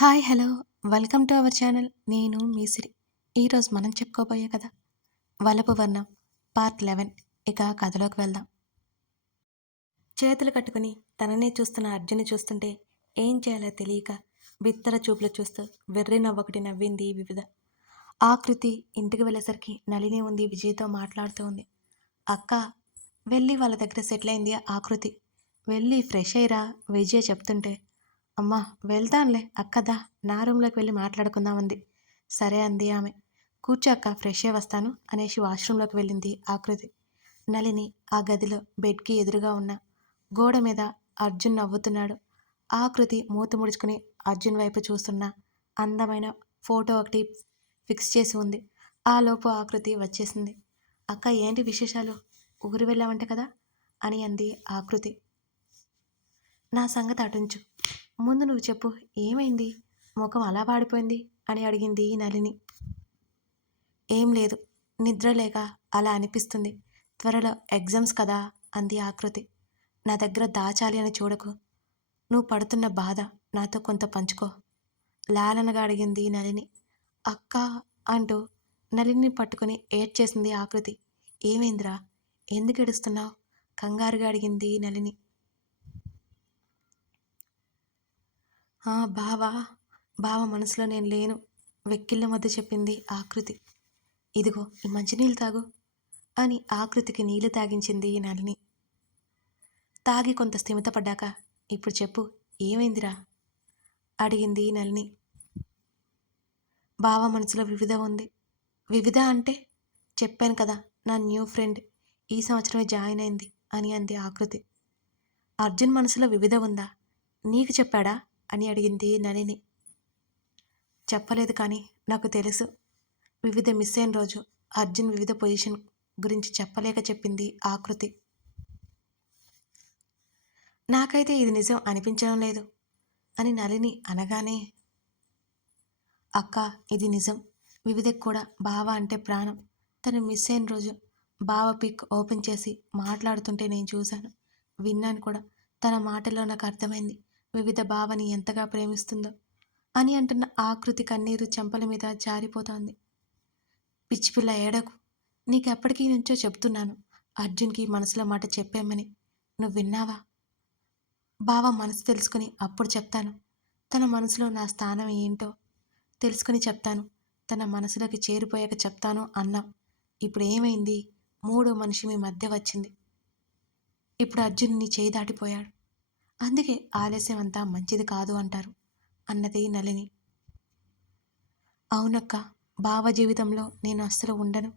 Hi hello welcome to our channel. నేను మీ సిరి. ఈరోజు మనం చెప్పుకోబోయే కథ వలపు వర్ణం పార్ట్ 11. ఇక కథలోకి వెళ్దాం. చేతులు కట్టుకుని తననే చూస్తున్న అర్జున్ని చూస్తుంటే ఏం చేయాలో తెలియక బిత్తర చూపులు చూస్తూ వెర్రి నవ్వొకటి నవ్వింది వివిధ. ఆకృతి ఇంటికి వెళ్ళేసరికి నళిని ఉంది, విజయ్తో మాట్లాడుతూ ఉంది. అక్క వెళ్ళి వాళ్ళ దగ్గర సెటిల్ అయింది ఆకృతి. వెళ్ళి ఫ్రెష్ అయ్యిరా విజయ్ చెప్తుంటే, అమ్మా వెళ్తానులే అక్కదా, నా రూమ్లోకి వెళ్ళి మాట్లాడుకుందామంది. సరే అంది ఆమె. కూర్చో అక్క, ఫ్రెష్ అయ్యి వస్తాను అనేసి వాష్రూంలోకి వెళ్ళింది ఆకృతి. నళిని ఆ గదిలో బెడ్కి ఎదురుగా ఉన్న గోడ మీద అర్జున్ నవ్వుతున్నాడు. ఆకృతి మూత ముడుచుకుని అర్జున్ వైపు చూస్తున్న అందమైన ఫోటో ఒకటి ఫిక్స్ చేసి ఉంది. ఆ లోపు ఆకృతి వచ్చేసింది. అక్క ఏంటి విశేషాలు, ఊరు వెళ్ళావంట కదా అని అంది ఆకృతి. నా సంగతి అటుంచు, ముందు నువ్వు చెప్పు, ఏమైంది, ముఖం అలా వాడిపోయింది అని అడిగింది నళిని. ఏం లేదు, నిద్ర లేక అలా అనిపిస్తుంది, త్వరలో ఎగ్జామ్స్ కదా అంది ఆకృతి. నా దగ్గర దాచాలి అని చూడకు, నువ్వు పడుతున్న బాధ నాతో కొంత పంచుకో లాలనగా అడిగింది నళిని. అక్క అంటూ నళిని పట్టుకుని ఏడ్చేసింది ఆకృతి. ఏమైందిరా, ఎందుకు ఏడుస్తున్నావు కంగారుగా అడిగింది నళిని. బావా, బావ మనసులో నేను లేను వెక్కిళ్ళ మధ్య చెప్పింది ఆకృతి. ఇదిగో ఈ మంచినీళ్ళు తాగు అని ఆకృతికి నీళ్లు తాగించింది నళిని. తాగి కొంత స్థిమితపడ్డాక, ఇప్పుడు చెప్పు ఏమైందిరా అడిగింది నళిని. బావ మనసులో వివిధ ఉంది. వివిధ అంటే చెప్పాను కదా, నా న్యూ ఫ్రెండ్ ఈ సంవత్సరమే జాయిన్ అయింది అని అంది ఆకృతి. అర్జున్ మనసులో వివిధ ఉందా, నీకు చెప్పాడా అని అడిగింది నళిని. చెప్పలేదు, కానీ నాకు తెలుసు. వివిధ మిస్ అయిన రోజు అర్జున్ వివిధ పొజిషన్ గురించి చెప్పలేక చెప్పింది ఆకృతి. నాకైతే ఇది నిజం అనిపించడం లేదు అని నళిని అనగానే, అక్క ఇది నిజం, వివిధకు కూడా బావ అంటే ప్రాణం. తను మిస్ అయిన రోజు బావ పిక్ ఓపెన్ చేసి మాట్లాడుతుంటే నేను చూశాను, విన్నాను కూడా. తన మాటల్లో నాకు అర్థమైంది వివిధ బావని ఎంతగా ప్రేమిస్తుందో అని అంటున్న ఆకృతి కన్నీరు చెంపల మీద జారిపోతోంది. పిచ్చిపిల్ల ఏడకు, నీకెప్పటికీ నుంచో చెప్తున్నాను అర్జున్కి మనసులో మాట చెప్పామని, నువ్వు విన్నావా? బావ మనసు తెలుసుకుని అప్పుడు చెప్తాను, తన మనసులో నా స్థానం ఏంటో తెలుసుకుని చెప్తాను, తన మనసులోకి చేరిపోయాక చెప్తాను అన్నావు. ఇప్పుడు ఏమైంది, మూడో మనిషి మీ మధ్య వచ్చింది. ఇప్పుడు అర్జున్ నీ చేయి దాటిపోయాడు, అందుకే ఆలస్యం అంతా మంచిది కాదు అంటారు అన్నది నళిని. అవునక్క, బావ జీవితంలో నేను అస్సలు ఉండను,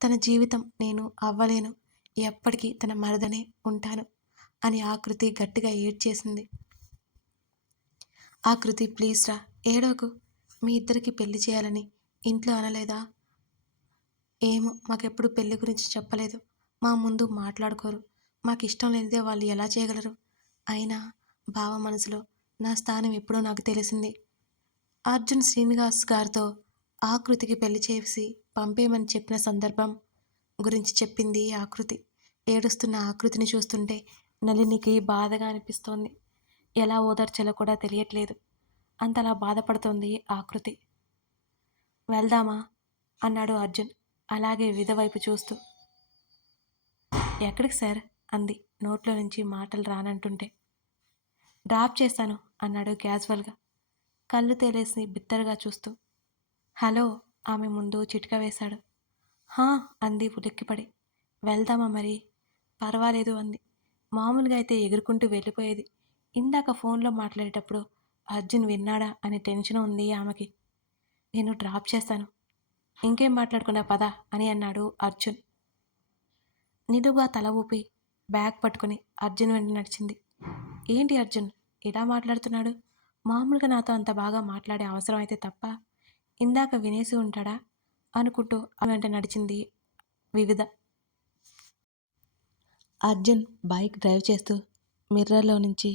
తన జీవితం నేను అవ్వలేను, ఎప్పటికీ తన మరదనే ఉంటాను అని ఆకృతి గట్టిగా ఏడ్చేసింది. ఆకృతి ప్లీజ్ రా, ఏడోకు, మీ ఇద్దరికి పెళ్లి చేయాలని ఇంట్లో అనలేదా? ఏమో, మాకెప్పుడు పెళ్లి గురించి చెప్పలేదు, మా ముందు మాట్లాడుకోరు, మాకు ఇష్టం లేనిదే వాళ్ళు ఎలా చేయగలరు? అయినా బావ మనసులో నా స్థానం ఎప్పుడో నాకు తెలిసింది. అర్జున్ శ్రీనివాస్ గారితో ఆకృతికి పెళ్లి చేసి పంపేయమని చెప్పిన సందర్భం గురించి చెప్పింది ఆకృతి. ఏడుస్తున్న ఆకృతిని చూస్తుంటే నళినికి బాధగా అనిపిస్తోంది. ఎలా ఓదార్చాలో కూడా తెలియట్లేదు, అంతలా బాధపడుతోంది ఆకృతి. వెళ్దామా అన్నాడు అర్జున్ అలాగే వివిధ వైపు చూస్తూ. ఎక్కడికి సార్ అంది నోట్లో నుంచి మాటలు రానంటుంటే. డ్రాప్ చేస్తాను అన్నాడు క్యాజువల్గా, కళ్ళు తేలేసి బిత్తరగా చూస్తూ. హలో ఆమె ముందు చిటిక వేశాడు. హా అంది ఉలిక్కిపడి. వెళ్దామా మరి? పర్వాలేదు అంది. మామూలుగా అయితే ఎగురుకుంటూ వెళ్ళిపోయేది, ఇందాక ఫోన్లో మాట్లాడేటప్పుడు అర్జున్ విన్నాడా అని టెన్షన్ ఉంది ఆమెకి. నేను డ్రాప్ చేస్తాను, ఇంకేం మాట్లాడకుండా పద అని అన్నాడు అర్జున్. నిలువుగా తల ఊపి బ్యాగ్ పట్టుకుని అర్జున్ వెంట నడిచింది. ఏంటి అర్జున్ ఇలా మాట్లాడుతున్నాడు, మామూలుగా నాతో అంత బాగా మాట్లాడే అవసరం అయితే తప్ప ఇందాక వినేసి ఉంటాడా అనుకుంటూ ఆ వెంట నడిచింది వివిధ. అర్జున్ బైక్ డ్రైవ్ చేస్తూ మిర్రర్లో నుంచి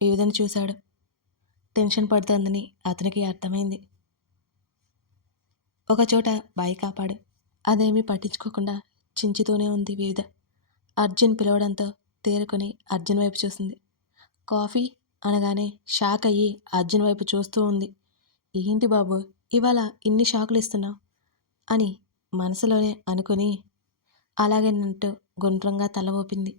వివిధను చూశాడు. టెన్షన్ పడుతోందని అతనికి అర్థమైంది. ఒకచోట బైక్ ఆపాడు. అదేమీ పట్టించుకోకుండా చించుతూనే ఉంది వివిధ. అర్జున్ పిలవడంతో తేరుకొని అర్జున్ వైపు చూసింది. కాఫీ అనగానే షాక్ అయ్యి అర్జున్ వైపు చూస్తూ ఉంది. ఏంటి బాబు ఇవాళ ఇన్ని షాకులు ఇస్తున్నావు అని మనసులోనే అనుకుని అలాగేనంటూ గుండ్రంగా తల ఊపింది.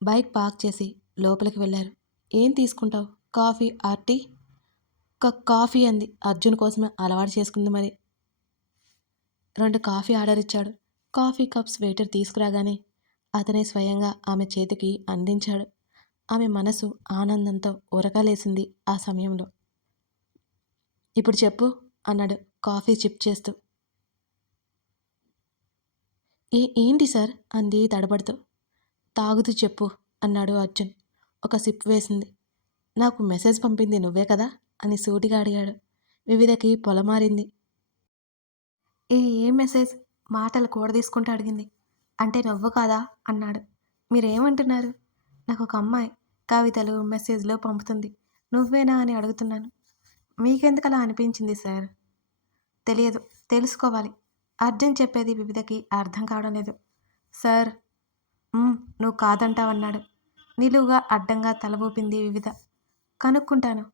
బైక్ పార్క్ చేసి లోపలికి వెళ్ళారు. ఏం తీసుకుంటావు, కాఫీ ఆర్ టీ? కాఫీ అంది. అర్జున్ కోసమే అలవాటు చేసుకుంది మరి. 2 కాఫీ ఆర్డర్ ఇచ్చాడు. కాఫీ కప్స్ వెయిటర్ తీసుకురాగానే అతనే స్వయంగా ఆమె చేతికి అందించాడు. ఆమె మనసు ఆనందంతో ఉరకలేసింది ఆ సమయంలో. ఇప్పుడు చెప్పు అన్నాడు కాఫీ చిప్ చేస్తూ. ఏంటి సార్ అంది తడబడుతూ. తాగుతూ చెప్పు అన్నాడు అర్జున్. ఒక సిప్ వేసింది. నాకు మెసేజ్ పంపింది నువ్వే కదా అని సూటిగా అడిగాడు. వివిధకి పొలమారింది. ఏం మెసేజ్? మాటలు కూడదీసుకుంటూ అడిగింది. అంటే నువ్వు కాదా అన్నాడు. మీరేమంటున్నారు? నాకు ఒక అమ్మాయి కవితలు మెసేజ్లు పంపుతుంది. నువ్వేనా అని అడుగుతున్నాను. మీకెందుకు అలా అనిపించింది సార్? తెలియదు, తెలుసుకోవాలి. అర్జున్ చెప్పేది వివిధకి అర్థం కావడం లేదు. సార్ నువ్వు కాదంటావన్నాడు. నిలువుగా అడ్డంగా తల ఊపింది వివిధ. కనుక్కుంటాను.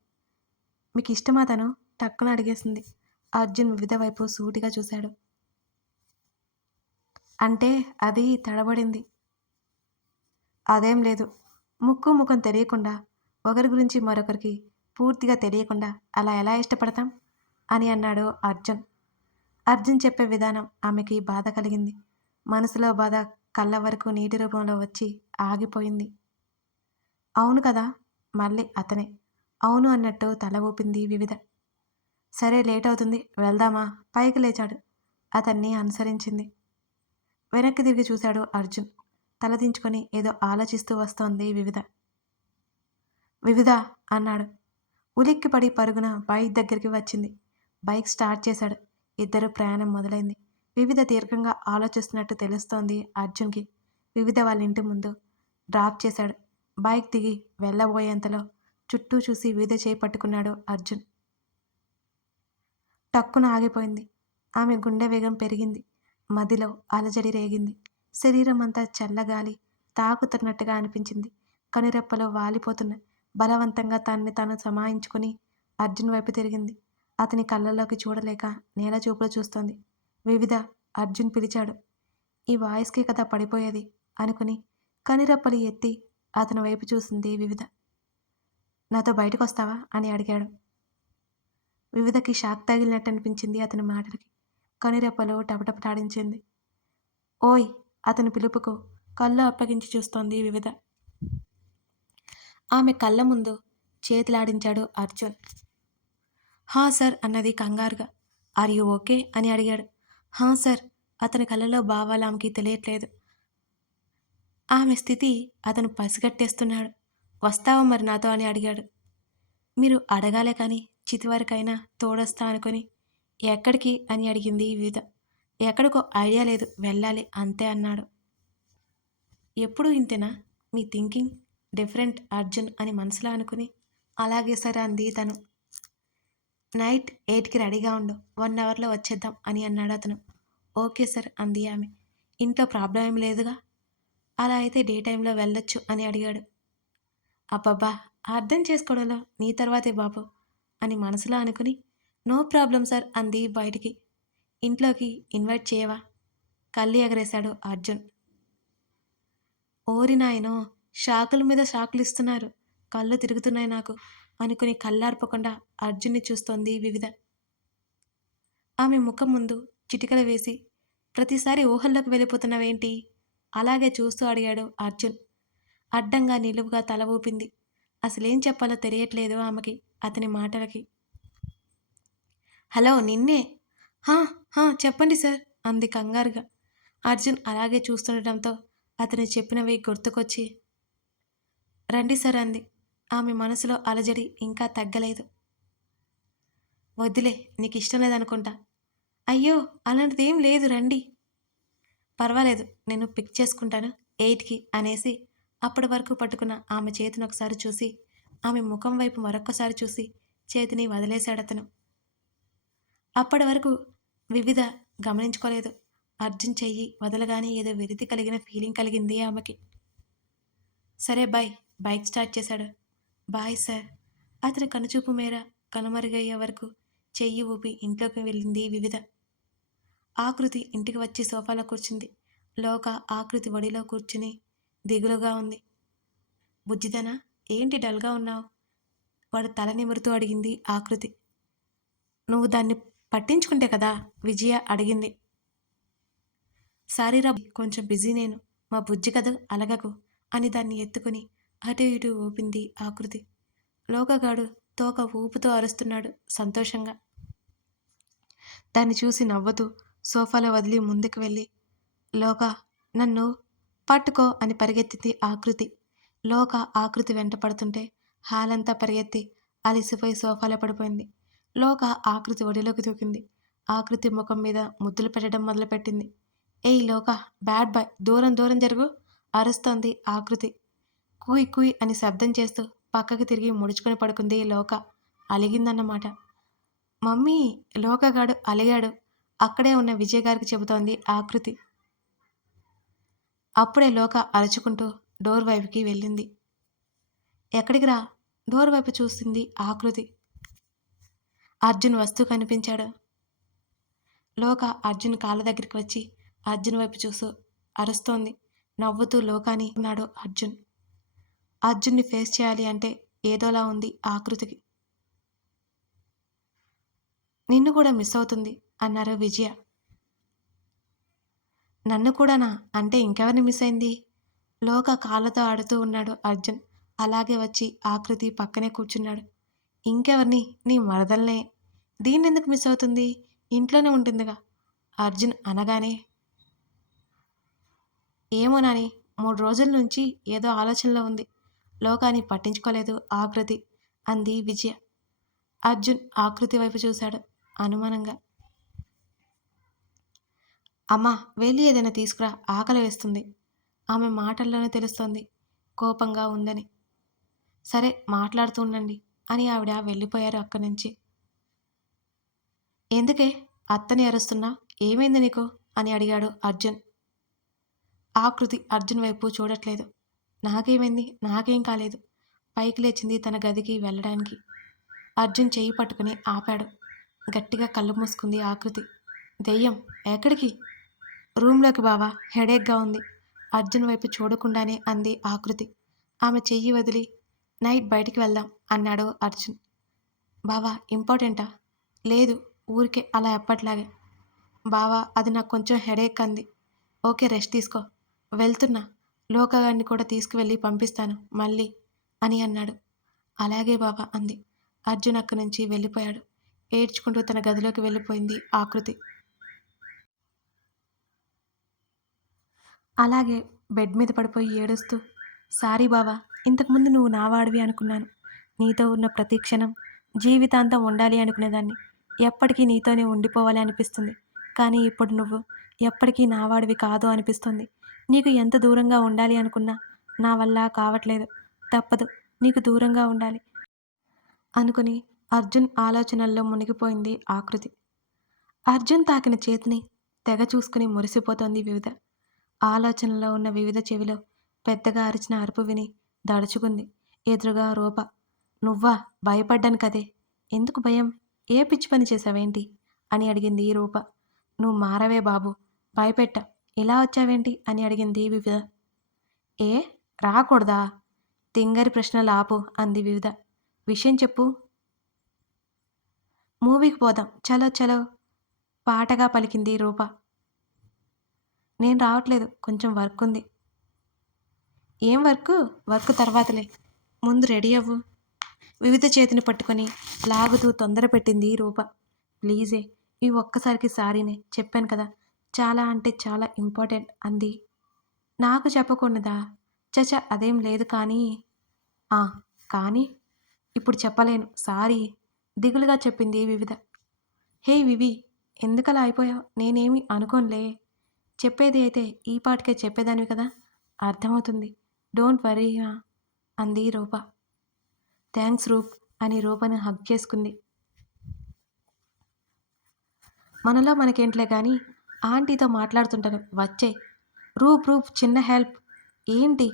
మీకు ఇష్టమా తను? టక్కున అడిగేసింది. అర్జున్ వివిధ వైపు సూటిగా చూశాడు. అంటే అది తడబడింది. అదేం లేదు. ముక్కు ముఖం తెలియకుండా ఒకరి గురించి మరొకరికి పూర్తిగా తెలియకుండా అలా ఎలా ఇష్టపడతాం అని అన్నాడు అర్జున్. అర్జున్ చెప్పే విధానం ఆమెకి బాధ కలిగింది. మనసులో బాధ కళ్ళ వరకు నీటి రూపంలో వచ్చి ఆగిపోయింది. అవును కదా, మళ్ళీ అతనే అవును అన్నట్టు తల ఊపింది వివిధ. సరే లేట్ అవుతుంది, వెళ్దామా? పైకి లేచాడు. అతన్ని అనుసరించింది. వెనక్కి తిరిగి చూశాడు అర్జున్. తలదించుకొని ఏదో ఆలోచిస్తూ వస్తోంది వివిధ. వివిధ అన్నాడు. ఉలిక్కిపడి పరుగున బైక్ దగ్గరికి వచ్చింది. బైక్ స్టార్ట్ చేశాడు. ఇద్దరు ప్రయాణం మొదలైంది. వివిధ దీర్ఘంగా ఆలోచిస్తున్నట్టు తెలుస్తోంది అర్జున్కి. వివిధ వాళ్ళ ఇంటి ముందు డ్రాప్ చేశాడు. బైక్ దిగి వెళ్ళబోయేంతలో చుట్టూ చూసి వివిధ చేయి పట్టుకున్నాడు అర్జున్. టక్కున ఆగిపోయింది. ఆమె గుండె వేగం పెరిగింది. మదిలో అలజడి రేగింది. శరీరం అంతా చల్లగాలి తాకుతున్నట్టుగా అనిపించింది. కనురెప్పలు వాలిపోతున్న బలవంతంగా తన్ని తాను సమాయించుకుని అర్జున్ వైపు తిరిగింది. అతని కళ్ళల్లోకి చూడలేక నేల చూపులు చూస్తోంది. వివిధ అర్జున్ పిలిచాడు. ఈ వాయిస్కే కదా పడిపోయేది అనుకుని కనురెప్పలు ఎత్తి అతని వైపు చూసింది వివిధ. నాతో బయటకు వస్తావా అని అడిగాడు. వివిధకి షాక్ తగిలినట్టు అనిపించింది అతని మాటలకి. కనురెప్పలు టపటపలాడించింది. ఓయ్ అతని పిలుపుకు కళ్ళు అప్పగించి చూస్తోంది వివిధ. ఆమె కళ్ళ ముందు చేతులాడించాడు అర్జున్. హా సార్ అన్నది కంగారుగా. ఆర్ యూ ఓకే అని అడిగాడు. హా సార్. అతని కళ్ళలో భావాలు ఆమెకి తెలియట్లేదు. ఆమె స్థితి అతను పసిగట్టేస్తున్నాడు. వస్తావా మరి నాతో అని అడిగాడు. మీరు అడగాలే కానీ చితివరకైనా తోడొస్తా అనుకుని. ఎక్కడికి అని అడిగింది వివిధ. ఎక్కడికో ఐడియా లేదు, వెళ్ళాలి అంతే అన్నాడు. ఎప్పుడూ ఇంతేనా మీ థింకింగ్? డిఫరెంట్ అర్జున్ అని మనసులో అనుకుని అలాగే సరే అంది తను. నైట్ 8కి రెడీగా ఉండు, 1 అవర్లో వచ్చేద్దాం అని అన్నాడు అతను. ఓకే సార్ అంది ఆమె. ఇంట్లో ప్రాబ్లం ఏం లేదుగా? అలా అయితే డే టైంలో వెళ్ళొచ్చు అని అడిగాడు. అబ్బబ్బా, అర్థం చేసుకోవడంలో నీ తర్వాతే బాబు అని మనసులో అనుకుని నో ప్రాబ్లం సార్ అంది బయటికి. ఇంట్లోకి ఇన్వైట్ చేయవా? కళ్ళు ఎగరేశాడు అర్జున్. ఓరి నాయనో, షాకుల మీద షాకులు ఇస్తున్నారు, కళ్ళు తిరుగుతున్నాయి నాకు అనుకుని కళ్ళార్పకుండా అర్జున్ని చూస్తోంది వివిధ. ఆమె ముఖం ముందు చిటికలు వేసి ప్రతిసారి ఊహల్లోకి వెళ్ళిపోతున్నావేంటి అలాగే చూస్తూ అడిగాడు అర్జున్. అడ్డంగా నిలువుగా తల ఊపింది. అసలేం చెప్పాలో తెలియట్లేదు ఆమెకి అతని మాటలకి. హలో నిన్నే. హా హా చెప్పండి సార్ అంది కంగారుగా. అర్జున్ అలాగే చూస్తుండటంతో అతను చెప్పినవి గుర్తుకొచ్చి రండి సార్ అంది. ఆమె మనసులో అలజడి ఇంకా తగ్గలేదు. వద్దులే, నీకు ఇష్టం లేదనుకుంటా. అయ్యో అలాంటిదేం లేదు, రండి. పర్వాలేదు, నేను పిక్ చేసుకుంటాను 8కి అనేసి అప్పటి వరకు పట్టుకున్న ఆమె చేతిని ఒకసారి చూసి ఆమె ముఖం వైపు మరొక్కసారి చూసి చేతిని వదిలేశాడతను. అప్పటి వరకు వివిధ గమనించుకోలేదు. అర్జున్ చెయ్యి వదలగానే ఏదో వెలితి కలిగిన ఫీలింగ్ కలిగింది ఆమెకి. సరే బాయ్. బైక్ స్టార్ట్ చేశాడు. Bye sir. అతని కనుచూపు మేర కనుమరుగయ్యే వరకు చెయ్యి ఊపి ఇంట్లోకి వెళ్ళింది వివిధ. ఆకృతి ఇంటికి వచ్చి సోఫాలో కూర్చుంది. లోక ఆకృతి ఒడిలో కూర్చుని దిగులుగా ఉంది. బుజ్జిదనా, ఏంటి డల్గా ఉన్నావు? వాడు తల నిమురుతూ అడిగింది ఆకృతి. నువ్వు దాన్ని పట్టించుకుంటే కదా విజయ అడిగింది. సారీరా, కొంచెం బిజీ నేను. మా బుజ్జి కదూ, అలగకు అని దాన్ని ఎత్తుకుని అటు ఇటు ఊపింది ఆకృతి. లోకగాడు తోక ఊపుతూ అరుస్తున్నాడు సంతోషంగా. దాన్ని చూసి నవ్వుతూ సోఫాలో వదిలి ముందుకు వెళ్ళి, లోక నన్ను పట్టుకో అని పరిగెత్తింది ఆకృతి. లోక ఆకృతి వెంట పడుతుంటే హాలంతా పరిగెత్తి అలిసిపోయి సోఫాలో పడిపోయింది. లోక ఆకృతి ఒడిలోకి దూకింది. ఆకృతి ముఖం మీద ముద్దులు పెట్టడం మొదలుపెట్టింది. ఏయ్ లోక, బ్యాడ్ బాయ్, దూరం దూరం జరుగు అరుస్తోంది ఆకృతి. కూయ్ కూయ్ అని శబ్దం చేస్తూ పక్కకి తిరిగి ముడుచుకొని పడుకుంది లోక. అలిగిందన్నమాట. మమ్మీ, లోకగాడు అలిగాడు. అక్కడే ఉన్న విజయ్ గారికి చెబుతోంది ఆకృతి. అప్పుడే లోక అరుచుకుంటూ డోర్ వైపుకి వెళ్ళింది. ఎక్కడికి రా? డోర్ వైపు చూసింది ఆకృతి. అర్జున్ వస్తూ కనిపించాడు. లోక అర్జున్ కాళ్ళ దగ్గరికి వచ్చి అర్జున్ వైపు చూస్తూ అరుస్తోంది. నవ్వుతూ లోకాని ఉన్నాడు అర్జున్. అర్జున్ని ఫేస్ చేయాలి అంటే ఏదోలా ఉంది ఆకృతికి. నిన్ను కూడా మిస్ అవుతుంది అన్నారు విజయ. నన్ను కూడానా? అంటే ఇంకెవరిని మిస్ అయింది? లోక కాళ్ళతో ఆడుతూ ఉన్నాడు అర్జున్. అలాగే వచ్చి ఆకృతి పక్కనే కూర్చున్నాడు. ఇంకెవరిని? నీ మరదల్నే. దీన్నెందుకు మిస్ అవుతుంది? ఇంట్లోనే ఉంటుందిగా అర్జున్ అనగానే, ఏమో నాని, 3 రోజుల నుంచి ఏదో ఆలోచనలో ఉంది. లోకాన్ని పట్టించుకోలేదు ఆకృతి అంది విజయ. అర్జున్ ఆకృతి వైపు చూశాడు అనుమానంగా. అమ్మా, వెళ్ళి ఏదైనా తీసుకురా, ఆకలి వేస్తుంది. ఆమె మాటల్లోనే తెలుస్తోంది కోపంగా ఉందని. సరే, మాట్లాడుతూ ఉండండి అని ఆవిడ వెళ్ళిపోయారు అక్కడి నుంచి. ఎందుకే అత్తని అరుస్తున్నా? ఏమైంది నీకు అని అడిగాడు అర్జున్. ఆకృతి అర్జున్ వైపు చూడట్లేదు. నాకేమైంది? నాకేం కాలేదు. పైకి లేచింది తన గదికి వెళ్ళడానికి. అర్జున్ చెయ్యి పట్టుకుని ఆపాడు. గట్టిగా కళ్ళు మూసుకుంది ఆకృతి. దెయ్యం, ఎక్కడికి? రూమ్లోకి బావా, హెడేక్గా ఉంది అర్జున్ వైపు చూడకుండానే అంది ఆకృతి. ఆమె చెయ్యి వదిలి, నైట్ బయటికి వెళ్దాం అన్నాడు అర్జున్. బావా, ఇంపార్టెంటా? లేదు, ఊరికే అలా ఎప్పట్లాగే. బావా, అది నాకు కొంచెం హెడేక్ అంది. ఓకే, రెస్ట్ తీసుకో. వెళ్తున్నా. లోకగాన్ని కూడా తీసుకువెళ్ళి పంపిస్తాను మళ్ళీ అని అన్నాడు. అలాగే బావా అంది. అర్జున్ అక్కడి నుంచి వెళ్ళిపోయాడు. ఏడ్చుకుంటూ తన గదిలోకి వెళ్ళిపోయింది ఆకృతి. అలాగే బెడ్ మీద పడిపోయి ఏడుస్తూ, సారీ బావా, ఇంతకుముందు నువ్వు నావాడివి అనుకున్నాను. నీతో ఉన్న ప్రతి క్షణం జీవితాంతం ఉండాలి అనుకునేదాన్ని. ఎప్పటికీ నీతోనే ఉండిపోవాలి అనిపిస్తుంది. కానీ ఇప్పుడు నువ్వు ఎప్పటికీ నావాడివి కాదు అనిపిస్తుంది. నీకు ఎంత దూరంగా ఉండాలి అనుకున్నా నా వల్ల కావట్లేదు. తప్పదు, నీకు దూరంగా ఉండాలి అనుకుని అర్జున్ ఆలోచనల్లో మునిగిపోయింది ఆకృతి. అర్జున్ తాకిన చేతిని తెగ చూసుకుని మురిసిపోతోంది వివిధ. ఆలోచనలో ఉన్న వివిధ చెవిలో పెద్దగా అరిచిన అరుపు విని దడుచుకుంది. ఎదురుగా రూప. నువ్వా? భయపడ్డాను కదే. ఎందుకు భయం? ఏ పిచ్చి పని చేశావేంటి అని అడిగింది రూప. నువ్వు మారవే బాబు, భయపెట్ట. ఇలా వచ్చావేంటి అని అడిగింది వివిధ. ఏ, రాకూడదా? తింగరి ప్రశ్నలు ఆపు అంది వివిధ. విషయం చెప్పు. మూవీకి పోదాం, చలో చలో పాటగా పలికింది రూప. నేను రావట్లేదు, కొంచెం వర్క్ ఉంది. ఏం వర్క్? వర్క్ తర్వాతలే, ముందు రెడీ అవ్వు. వివిధ చేతిని పట్టుకొని లాగుతూ తొందర పెట్టింది రూప. ప్లీజే, ఈ ఒక్కసారికి సారీనే, చెప్పాను కదా, చాలా అంటే చాలా ఇంపార్టెంట్ అంది. నాకు చెప్పకూడదా? చచ, అదేం లేదు కానీ. ఆ, కానీ ఇప్పుడు చెప్పలేను, సారీ దిగులుగా చెప్పింది వివిధ. హే వివి, ఎందుకలా అయిపోయావు? నేనేమి అనుకోనులే. చెప్పేది అయితే ఈ పాటికే చెప్పేదానివి కదా, అర్థమవుతుంది. డోంట్ వరీగా అంది రూప. థ్యాంక్స్ రూప్ అని రూపను హగ్ చేసుకుంది. మనలో మనకేంట్లే కానీ ఆంటీతో మాట్లాడుతుంటాను, వచ్చే. రూప్ రూప్, చిన్న హెల్ప్. ఏంటి?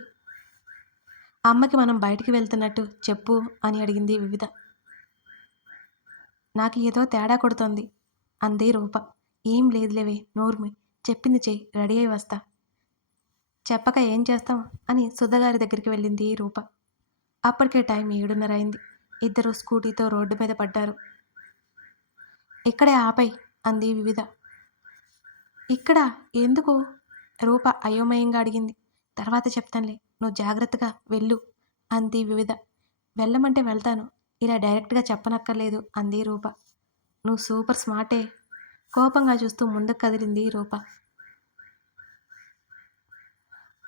అమ్మకి మనం బయటికి వెళ్తున్నట్టు చెప్పు అని అడిగింది వివిధ. నాకు ఏదో తేడా కొడుతోంది అంది రూప. ఏం లేదులేవే నోర్మి, చెప్పింది చెయ్యి, రెడీ అయి వస్తా. చెప్పక ఏం చేస్తాం అని సుధగారి దగ్గరికి వెళ్ళింది రూప. అప్పటికే టైం 7:30 అయింది. ఇద్దరు స్కూటీతో రోడ్డు మీద పడ్డారు. ఇక్కడే ఆపై అంది వివిధ. ఇక్కడ ఎందుకు? రూప అయోమయంగా అడిగింది. తర్వాత చెప్తానులే, నువ్వు జాగ్రత్తగా వెళ్ళు అంది వివిధ. వెళ్ళమంటే వెళ్తాను, ఇలా డైరెక్ట్గా చెప్పనక్కర్లేదు అంది రూప. నువ్వు సూపర్ స్మార్టే. కోపంగా చూస్తూ ముందుకు కదిలింది రూప.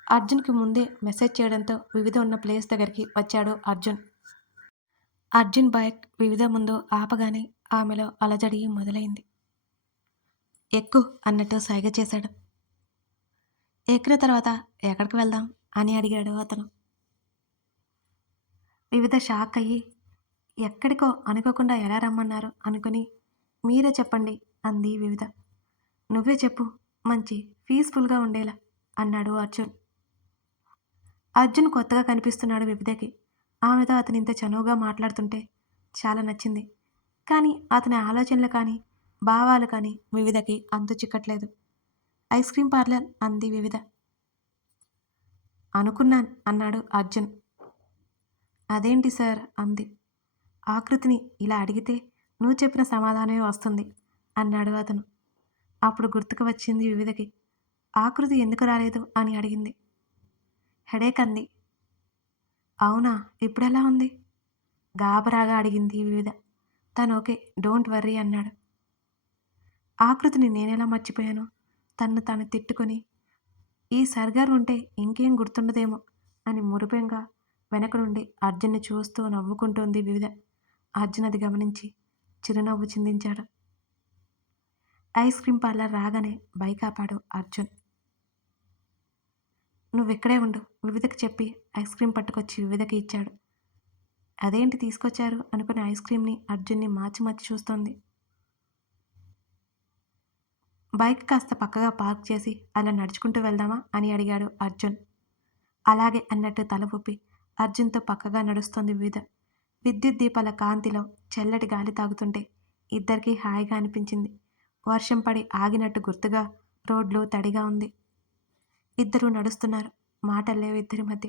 అర్జున్కి ముందే మెసేజ్ చేయడంతో వివిధ ఉన్న ప్లేస్ దగ్గరికి వచ్చాడు అర్జున్. అర్జున్ బైక్ వివిధ ముందు ఆపగానే ఆమెలో అలజడి మొదలైంది. ఎక్కు అన్నట్టు సైగ చేశాడు. ఎక్కిన తర్వాత ఎక్కడికి వెళ్దాం అని అడిగాడు అతను. వివిధ షాక్ అయ్యి, ఎక్కడికో అనుకోకుండా ఎలా రమ్మన్నారు అనుకుని, మీరే చెప్పండి అంది వివిధ. నువ్వే చెప్పు, మంచి పీస్ఫుల్గా ఉండేలా అన్నాడు అర్జున్. అర్జున్ కొత్తగా కనిపిస్తున్నాడు వివిధకి. ఆమెతో అతను ఇంత చనువుగా మాట్లాడుతుంటే చాలా నచ్చింది. కానీ అతని ఆలోచనలు కానీ భావాలు కానీ వివిధకి అంతు చిక్కట్లేదు. ఐస్ క్రీమ్ పార్లర్ అంది వివిధ. అనుకున్నాను అన్నాడు అర్జున్. అదేంటి సార్ అంది. ఆకృతిని ఇలా అడిగితే నువ్వు చెప్పిన సమాధానమే వస్తుంది అన్నాడు అతను. అప్పుడు గుర్తుకు వచ్చింది వివిధకి. ఆకృతి ఎందుకు రాలేదు అని అడిగింది. హెడేక్ అంది. అవునా, ఇప్పుడెలా ఉంది? గాబరాగా అడిగింది వివిధ. తను ఓకే, డోంట్ వర్రీ అన్నాడు. ఆకృతిని నేనెలా మర్చిపోయాను? తన్ను తాను తిట్టుకొని, ఈ సర్గారు ఉంటే ఇంకేం గుర్తుండదేమో అని మురిపెంగా వెనక నుండి అర్జున్ని చూస్తూ నవ్వుకుంటోంది వివిధ. అర్జున్ అది గమనించి చిరునవ్వు చిందించాడు. ఐస్ క్రీమ్ పార్లర్ రాగానే బైక్ ఆపాడు అర్జున్. నువ్వెక్కడే ఉండు, వివిధకి చెప్పి ఐస్ క్రీమ్ పట్టుకొచ్చి వివిధకి ఇచ్చాడు. అదేంటి తీసుకొచ్చారు అనుకుని ఐస్ క్రీమ్ని అర్జున్ని మార్చి మార్చి చూస్తోంది. బైక్ కాస్త పక్కగా పార్క్ చేసి అలా నడుచుకుంటూ వెళ్దామా అని అడిగాడు అర్జున్. అలాగే అన్నట్టు తల ఊపి అర్జున్తో పక్కగా నడుస్తోంది వివిధ. విద్యుత్ దీపాల కాంతిలో చల్లటి గాలి తాగుతుంటే ఇద్దరికీ హాయిగా అనిపించింది. వర్షం పడి ఆగినట్టు గుర్తుగా రోడ్లు తడిగా ఉంది. ఇద్దరూ నడుస్తున్నారు. మాటల్లేవు ఇద్దరి మధ్య.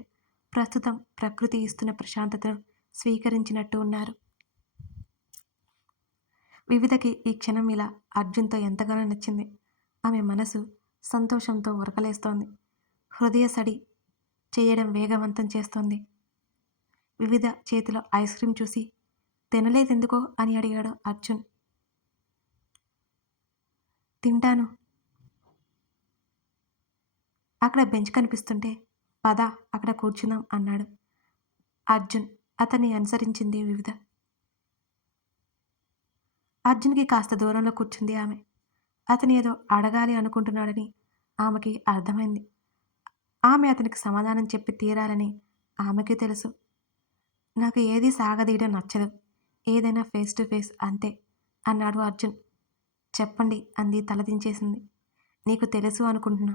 ప్రస్తుతం ప్రకృతి ఇస్తున్న ప్రశాంతతను స్వీకరించినట్టు ఉన్నారు. వివిధకి ఈ క్షణం ఇలా అర్జున్తో ఎంతగానో నచ్చింది. ఆమె మనసు సంతోషంతో ఉరకలేస్తోంది. హృదయ సడి చేయడం వేగవంతం చేస్తోంది. వివిధ చేతిలో ఐస్ క్రీమ్ చూసి తినలేదెందుకో అని అడిగాడు అర్జున్. తింటాను. అక్కడ బెంచ్ కనిపిస్తుంటే పద అక్కడ కూర్చుందాం అన్నాడు అర్జున్. అతన్ని అనుసరించింది వివిధ. అర్జున్కి కాస్త దూరంలో కూర్చుంది ఆమె. అతను ఏదో అడగాలి అనుకుంటున్నాడని ఆమెకి అర్థమైంది. ఆమె అతనికి సమాధానం చెప్పి తీరాలని ఆమెకి తెలుసు. నాకు ఏది సాగదీయడం నచ్చదు, ఏదైనా ఫేస్ టు ఫేస్ అంతే అన్నాడు అర్జున్. చెప్పండి అంది తలదించేసింది. నీకు తెలుసు అనుకుంటున్నా.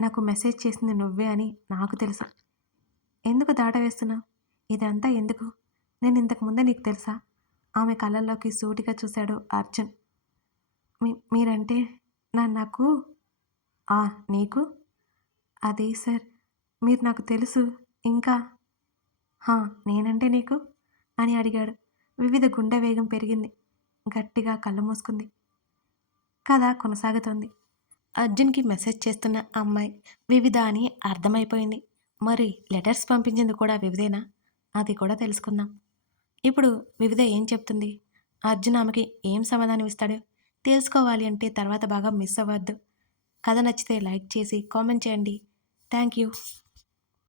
నాకు మెసేజ్ చేసింది నువ్వే అని నాకు తెలుసు. ఎందుకు దాటవేస్తున్నావు? ఇదంతా ఎందుకు? నేను ఇంతకు ముందే నీకు తెలుసా? ఆమె కళ్ళల్లోకి సూటిగా చూశాడు అర్జున్. మీరంటే నాకు నీకు? అది సార్, మీరు నాకు తెలుసు. ఇంకా నేనంటే నీకు అని అడిగాడు. వివిధ గుండె వేగం పెరిగింది. గట్టిగా కళ్ళు మూసుకుంది. కథ కొనసాగుతోంది. అర్జున్కి మెసేజ్ చేస్తున్న అమ్మాయి వివిధ అని అర్థమైపోయింది. మరి లెటర్స్ పంపించింది కూడా వివిధేనా? అది కూడా తెలుసుకుందాం. ఇప్పుడు వివిధ ఏం చెప్తుంది? అర్జున్ ఆమెకి ఏం సమాధానం ఇస్తాడు? తెలుసుకోవాలి అంటే తర్వాత బాగా మిస్ అవ్వద్దు. కథ నచ్చితే లైక్ చేసి కామెంట్ చేయండి. Thank you.